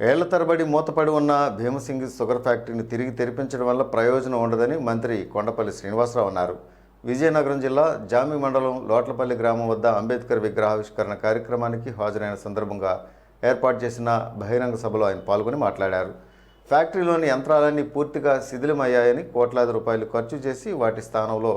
ఏళ్ళ తరబడి మూతపడి ఉన్న భీమసింగి షుగర్ ఫ్యాక్టరీని తిరిగి తెరిపించడం వల్ల ప్రయోజనం ఉండదని మంత్రి కొండపల్లి శ్రీనివాసరావు అన్నారు. విజయనగరం జిల్లా జామి మండలం లోట్లపల్లి గ్రామం వద్ద అంబేద్కర్ విగ్రహావిష్కరణ కార్యక్రమానికి హాజరైన సందర్భంగా ఏర్పాటు చేసిన బహిరంగ సభలో ఆయన పాల్గొని మాట్లాడారు. ఫ్యాక్టరీలోని యంత్రాలన్నీ పూర్తిగా శిథిలమయ్యాయని కోట్లాది రూపాయలు ఖర్చు చేసి వాటి స్థానంలో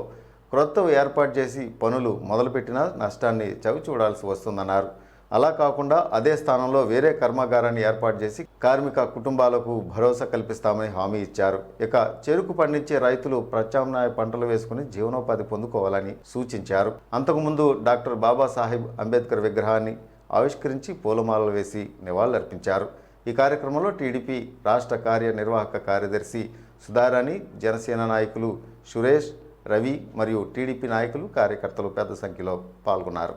క్రొత్తవి ఏర్పాటు చేసి పనులు మొదలుపెట్టినా నష్టాన్ని చవి చూడాల్సి వస్తుందన్నారు. అలా కాకుండా అదే స్థానంలో వేరే కర్మాగారాన్ని ఏర్పాటు చేసి కార్మిక కుటుంబాలకు భరోసా కల్పిస్తామని హామీ ఇచ్చారు. ఇక చెరుకు పండించే రైతులు ప్రత్యామ్నాయ పంటలు వేసుకుని జీవనోపాధి పొందుకోవాలని సూచించారు. అంతకుముందు డాక్టర్ బాబాసాహెబ్ అంబేద్కర్ విగ్రహాన్ని ఆవిష్కరించి పూలమాలలు వేసి నివాళులర్పించారు. ఈ కార్యక్రమంలో టీడీపీ రాష్ట్ర కార్యనిర్వాహక కార్యదర్శి సుధారాణి జనసేన నాయకులు సురేష్ రవి మరియు టీడీపీ నాయకులు కార్యకర్తలు పెద్ద సంఖ్యలో పాల్గొన్నారు.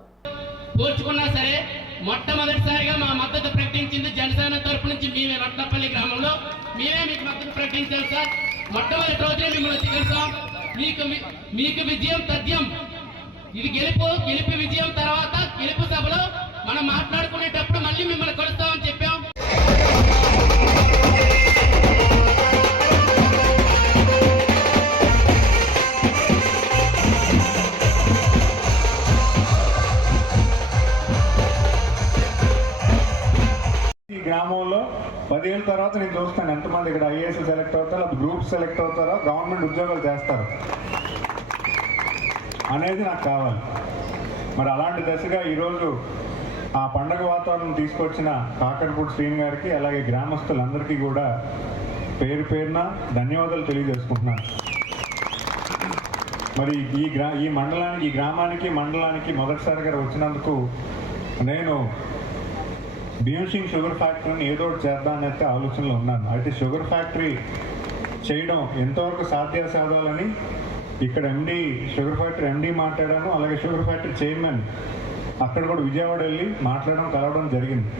పోల్చుకున్నా సరే మొట్టమొదటిసారిగా మా మద్దతు ప్రకటించింది జనసేన తరపు నుంచి మేమే నట్లపల్లి గ్రామంలో. మేమే మీకు మద్దతు ప్రకటించాం సార్. మొట్టమొదటి రోజే మిమ్మల్ని వచ్చి కలిసాం మీకు మీకు విజయం తథ్యం. ఇది గెలుపు గెలుపు విజయం తర్వాత గెలుపు సభలో మనం మాట్లాడుకునేటప్పుడు మళ్ళీ మిమ్మల్ని గ్రామంలో పదేళ్ళ తర్వాత నేను చూస్తాను. ఎంతమంది ఇక్కడ ఐఏఎస్ సెలెక్ట్ అవుతారో గ్రూప్ సెలెక్ట్ అవుతారో గవర్నమెంట్ ఉద్యోగాలు చేస్తారు. అనేది నాకు కావాలి. మరి అలాంటి దశగా ఈరోజు ఆ పండగ వాతావరణం తీసుకొచ్చిన కాకరపూడి శ్రీని గారికి అలాగే గ్రామస్తులందరికీ కూడా పేరు పేరున ధన్యవాదాలు తెలియజేసుకుంటున్నాను. మరి ఈ గ్రా ఈ మండలానికి ఈ గ్రామానికి మండలానికి మొదటిసారిగా వచ్చినందుకు నేను భీమసింగ్ షుగర్ ఫ్యాక్టరీని ఏదో ఒకటి చేద్దామనైతే ఆలోచనలో ఉన్నాను. అయితే షుగర్ ఫ్యాక్టరీ చేయడం ఎంతవరకు సాధ్యాసాధాలని ఇక్కడ ఎండి షుగర్ ఫ్యాక్టరీ ఎండి మాట్లాడాను అలాగే షుగర్ ఫ్యాక్టరీ చైర్మన్ అక్కడ కూడా విజయవాడ వెళ్ళి మాట్లాడడం కలవడం జరిగింది.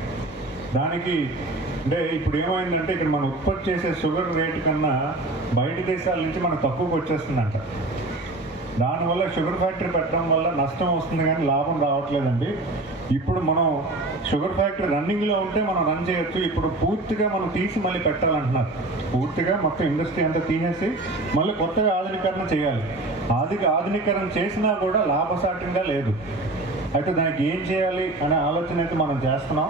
దానికి అంటే ఇప్పుడు ఏమైందంటే ఇక్కడ మనం ఉత్పత్తి చేసే షుగర్ రేటు కన్నా బయట దేశాల నుంచి మనకు తక్కువకి వచ్చేస్తుందంట. దానివల్ల షుగర్ ఫ్యాక్టరీ పెట్టడం వల్ల నష్టం వస్తుంది కానీ లాభం రావట్లేదండి. ఇప్పుడు మనం షుగర్ ఫ్యాక్టరీ రన్నింగ్లో ఉంటే మనం రన్ చేయొచ్చు. ఇప్పుడు పూర్తిగా మనం తీసి మళ్ళీ పెట్టాలంటున్నారు. పూర్తిగా మొత్తం ఇండస్ట్రీ అంతా తీసేసి మళ్ళీ కొత్తగా ఆధునీకరణ చేయాలి. ఆదిక ఆధునీకరణ చేసినా కూడా లాభసాటిగా లేదు. అయితే దానికి ఏం చేయాలి అనే ఆలోచన అయితే మనం చేస్తున్నాం.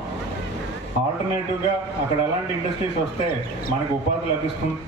ఆల్టర్నేటివ్గా అక్కడ ఎలాంటి ఇండస్ట్రీస్ వస్తే మనకు ఉపాధి లభిస్తుంది?